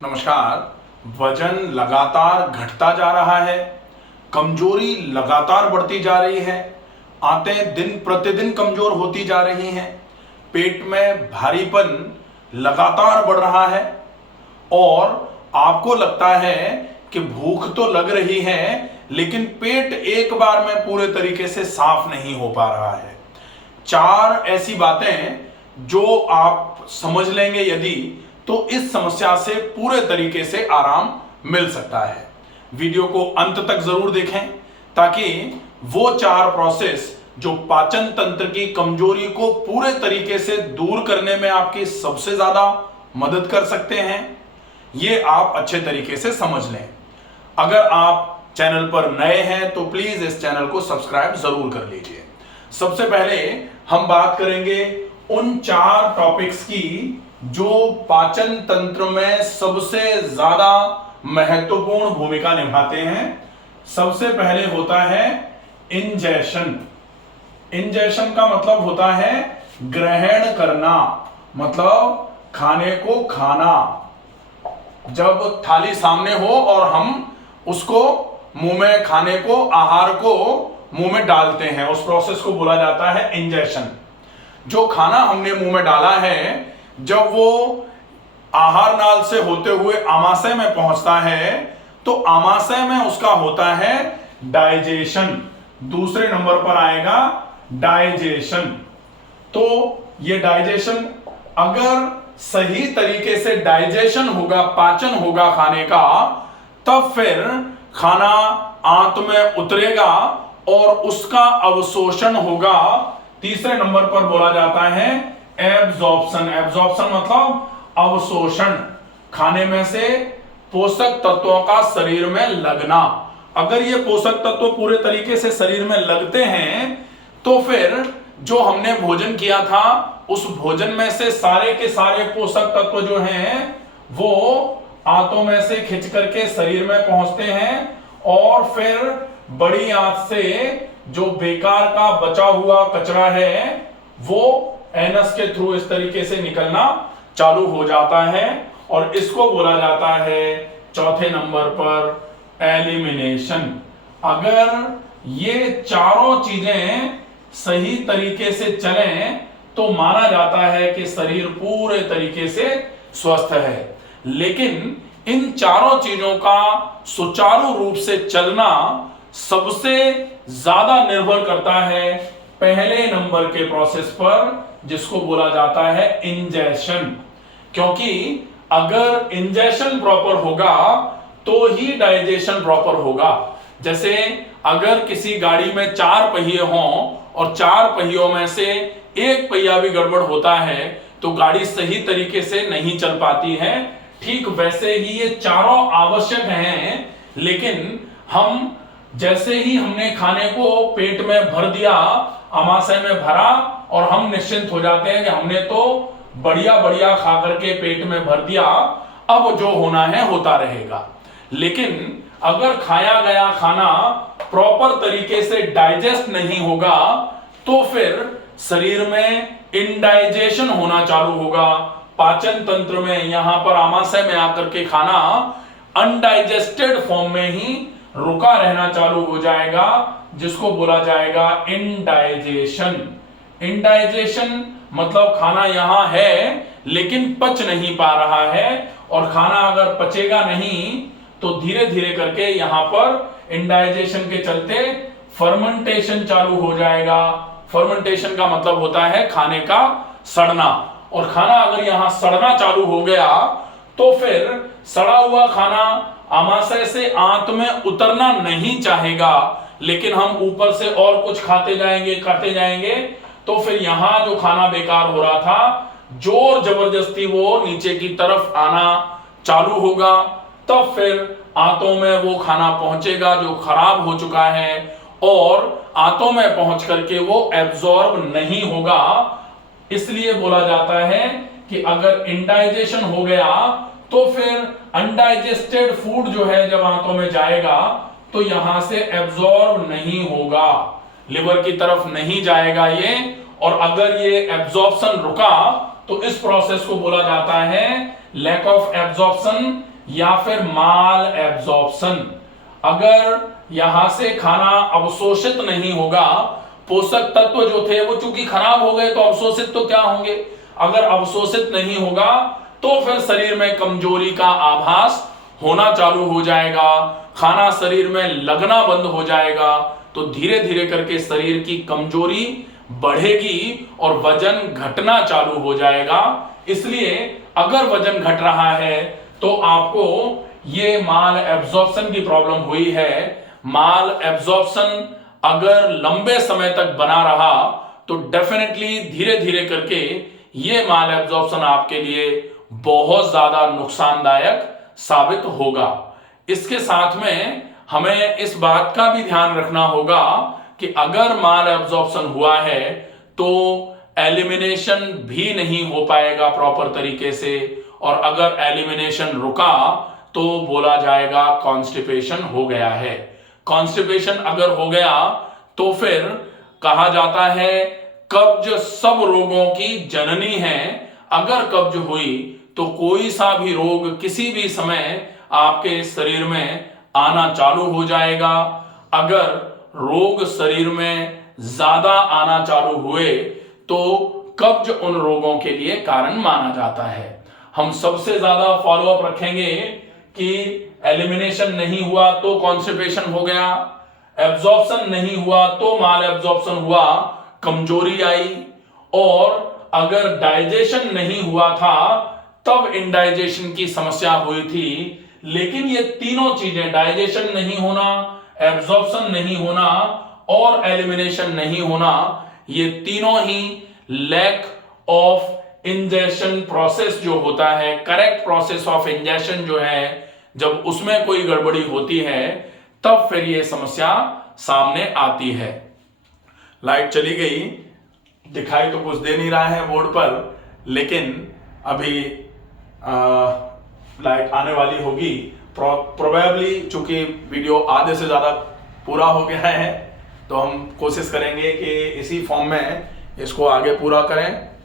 नमस्कार। वजन लगातार घटता जा रहा है, कमजोरी लगातार बढ़ती जा रही है, आंतें दिन प्रतिदिन कमजोर होती जा रही हैं, पेट में भारीपन लगातार बढ़ रहा है और आपको लगता है कि भूख तो लग रही है लेकिन पेट एक बार में पूरे तरीके से साफ नहीं हो पा रहा है। चार ऐसी बातें जो आप समझ लेंगे यदि, तो इस समस्या से पूरे तरीके से आराम मिल सकता है। वीडियो को अंत तक जरूर देखें ताकि वो चार प्रोसेस जो पाचन तंत्र की कमजोरी को पूरे तरीके से दूर करने में आपकी सबसे ज्यादा मदद कर सकते हैं, ये आप अच्छे तरीके से समझ लें। अगर आप चैनल पर नए हैं तो प्लीज इस चैनल को सब्सक्राइब जरूर कर लीजिए। सबसे पहले हम बात करेंगे उन चार टॉपिक्स की जो पाचन तंत्र में सबसे ज्यादा महत्वपूर्ण भूमिका निभाते हैं। सबसे पहले होता है इंजेशन। इंजेशन का मतलब होता है ग्रहण करना, मतलब खाने को खाना। जब थाली सामने हो और हम उसको मुंह में, खाने को, आहार को मुंह में डालते हैं, उस प्रोसेस को बोला जाता है इंजेशन। जो खाना हमने मुंह में डाला है, जब वो आहार नाल से होते हुए आमाशय में पहुंचता है तो आमाशय में उसका होता है डाइजेशन। दूसरे नंबर पर आएगा डाइजेशन। तो ये डाइजेशन, अगर सही तरीके से डाइजेशन होगा, पाचन होगा खाने का, तब फिर खाना आंत में उतरेगा और उसका अवशोषण होगा। तीसरे नंबर पर बोला जाता है एब्जॉर्प्शन। एब्जॉर्प्शन मतलब अवशोषण, खाने में से पोषक तत्वों का शरीर में लगना। अगर ये पोषक तत्व पूरे तरीके से शरीर में लगते हैं तो फिर जो हमने भोजन किया था उस भोजन में से सारे के सारे पोषक तत्व जो हैं वो आंतों में से खिंच करके शरीर में पहुंचते हैं और फिर बड़ी आंत से जो बेकार का बचा हुआ कचरा है वो एनस के थ्रू इस तरीके से निकलना चालू हो जाता है और इसको बोला जाता है चौथे नंबर पर एलिमिनेशन। अगर ये चारों चीजें सही तरीके से चलें तो माना जाता है कि शरीर पूरे तरीके से स्वस्थ है। लेकिन इन चारों चीजों का सुचारू रूप से चलना सबसे ज्यादा निर्भर करता है पहले नंबर के प्रोसेस पर, जिसको बोला जाता है इंजेशन। क्योंकि अगर इंजेशन प्रॉपर होगा तो ही डाइजेशन प्रॉपर होगा। जैसे अगर किसी गाड़ी में चार पहिए हों और चार पहियों में से एक पहिया भी गड़बड़ होता है तो गाड़ी सही तरीके से नहीं चल पाती है। ठीक वैसे ही ये चारों आवश्यक हैं, लेकिन हम जैसे ही हमने खाने को पेट में भर दिया, आमाशय में भरा और हम निश्चिंत हो जाते हैं कि हमने तो बढ़िया बढ़िया खा करके पेट में भर दिया, अब जो होना है होता रहेगा। लेकिन अगर खाया गया खाना प्रॉपर तरीके से डाइजेस्ट नहीं होगा तो फिर शरीर में इनडाइजेशन होना चालू होगा। पाचन तंत्र में, यहां पर आमाशय में आकर के खाना अनडाइजेस्टेड फॉर्म में ही रुका रहना चालू हो जाएगा, जिसको बोला जाएगा इनडाइजेशन। इनडाइजेशन मतलब खाना यहां है लेकिन पच नहीं पा रहा है, और खाना अगर पचेगा नहीं तो धीरे धीरे करके यहां पर इनडाइजेशन के चलते फर्मेंटेशन चालू हो जाएगा। फर्मेंटेशन का मतलब होता है खाने का सड़ना, और खाना अगर यहां सड़ना चालू हो गया तो फिर सड़ा हुआ खाना आमाशय से आंत में उतरना नहीं चाहेगा, लेकिन हम ऊपर से और कुछ खाते जाएंगे तो फिर यहां जो खाना बेकार हो रहा था जोर जबरदस्ती वो नीचे की तरफ आना चालू होगा। तब फिर आंतों में वो खाना पहुंचेगा जो खराब हो चुका है और आंतों में पहुंच करके वो एब्जॉर्ब नहीं होगा। इसलिए बोला जाता है कि अगर इनडाइजेशन हो गया तो फिर अनडाइजेस्टेड फूड जो है जब आंतों में जाएगा तो यहां से एब्जॉर्ब नहीं होगा, लिवर की तरफ नहीं जाएगा ये, और अगर ये एब्जॉर्प्शन रुका तो इस प्रोसेस को बोला जाता है लैक ऑफ एब्जॉर्प्शन या फिर माल एब्जॉर्प्शन। अगर यहां से खाना अवशोषित नहीं होगा, पोषक तत्व जो थे वो चूंकि खराब हो गए तो अवशोषित तो क्या होंगे, अगर अवशोषित नहीं होगा तो फिर शरीर में कमजोरी का आभास होना चालू हो जाएगा, खाना शरीर में लगना बंद हो जाएगा, तो धीरे धीरे करके शरीर की कमजोरी बढ़ेगी और वजन घटना चालू हो जाएगा। इसलिए अगर वजन घट रहा है तो आपको ये माल एब्जॉर्प्शन की प्रॉब्लम हुई है। माल एब्जॉर्प्शन अगर लंबे समय तक बना रहा तो डेफिनेटली धीरे धीरे करके ये माल एब्जॉर्प्शन आपके लिए बहुत ज्यादा नुकसानदायक साबित होगा। इसके साथ में हमें इस बात का भी ध्यान रखना होगा कि अगर माल एब्जॉर्प्शन हुआ है तो एलिमिनेशन भी नहीं हो पाएगा प्रॉपर तरीके से, और अगर एलिमिनेशन रुका तो बोला जाएगा कॉन्स्टिपेशन हो गया है। कॉन्स्टिपेशन अगर हो गया तो फिर कहा जाता है कब्ज सब रोगों की जननी है। अगर कब्ज हुई तो कोई सा भी रोग किसी भी समय आपके शरीर में आना चालू हो जाएगा। अगर रोग शरीर में ज्यादा आना चालू हुए तो कब्ज उन रोगों के लिए कारण माना जाता है। हम सबसे ज्यादा फॉलोअप रखेंगे कि एलिमिनेशन नहीं हुआ तो कॉन्स्टिपेशन हो गया, एब्जॉर्प्शन नहीं हुआ तो माल एब्जॉर्प्शन हुआ, कमजोरी आई, और अगर डाइजेशन नहीं हुआ था तब इंडाइजेशन की समस्या हुई थी। लेकिन ये तीनों चीजें, डाइजेशन नहीं होना, एब्जॉर्प्शन नहीं होना और एलिमिनेशन नहीं होना, ये तीनों ही लैक ऑफ इंजेशन प्रोसेस जो होता है, करेक्ट प्रोसेस ऑफ इंजेशन जो है, जब उसमें कोई गड़बड़ी होती है तब फिर ये समस्या सामने आती है। लाइट चली गई, दिखाई तो कुछ दे नहीं रहा है बोर्ड पर, लेकिन अभी लाइट आने वाली होगी प्रोबेबली। चूंकि वीडियो आधे से ज्यादा पूरा हो गया है तो हम कोशिश करेंगे कि इसी फॉर्म में इसको आगे पूरा करें।